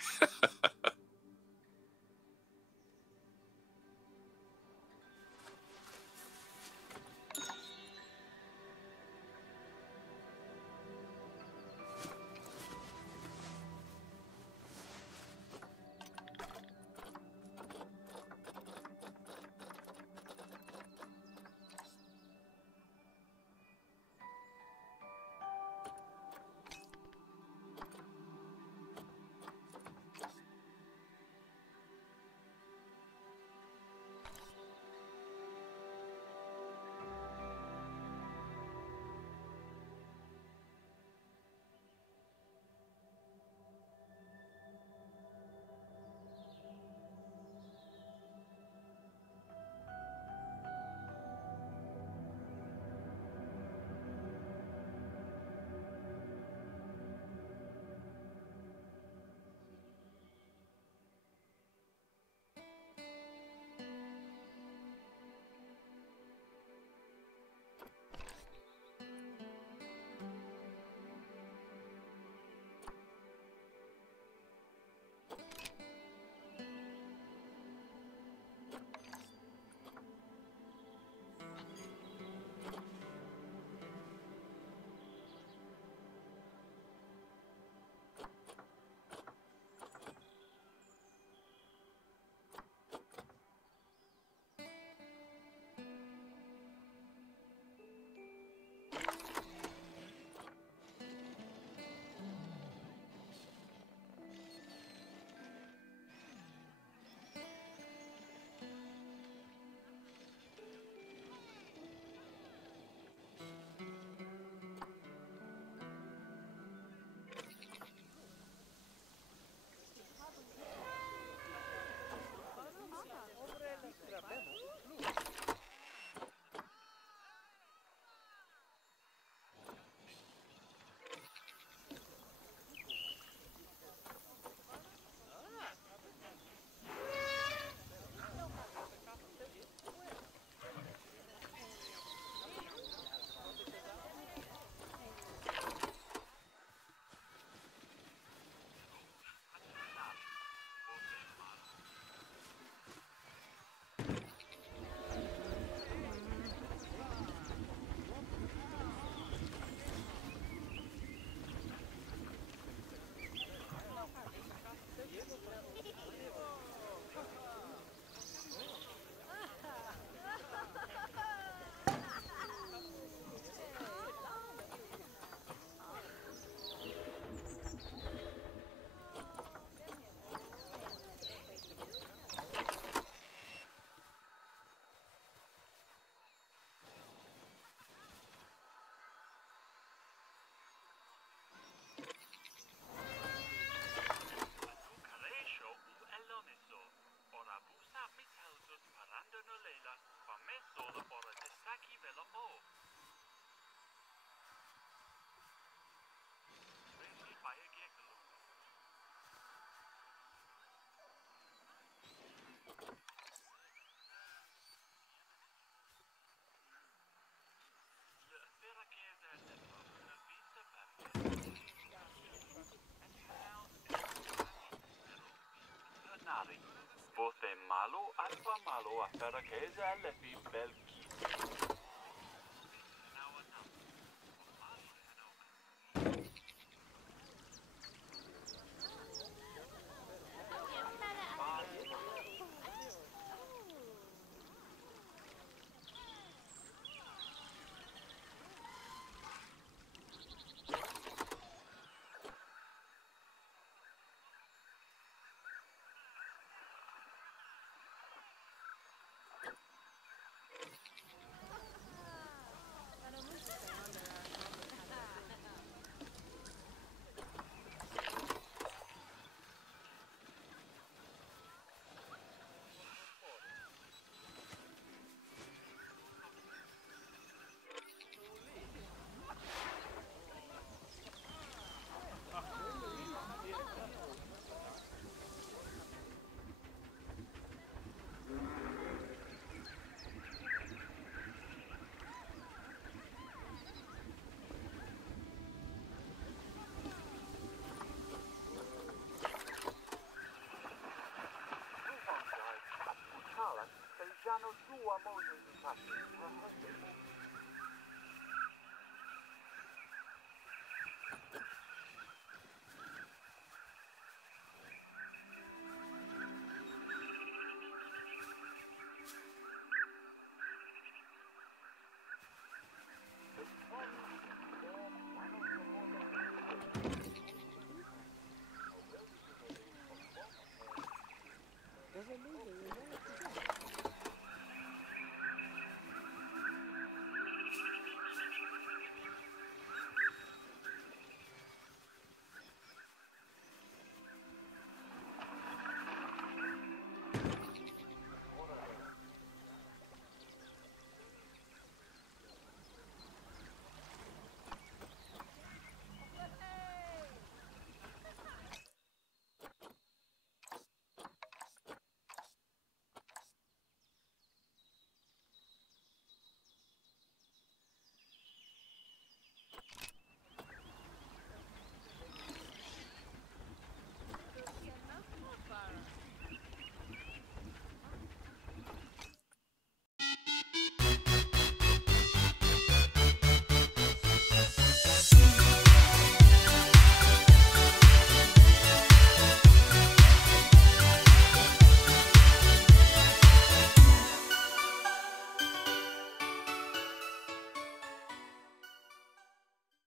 Leila, fa me solo por de saki velo o. Rishi fire gekalo. Le fera che è una vita per Nari. Bote malo, alfa malo, a fera che è lefi belki. Giano sua moglie di There's a movie, you know what to do.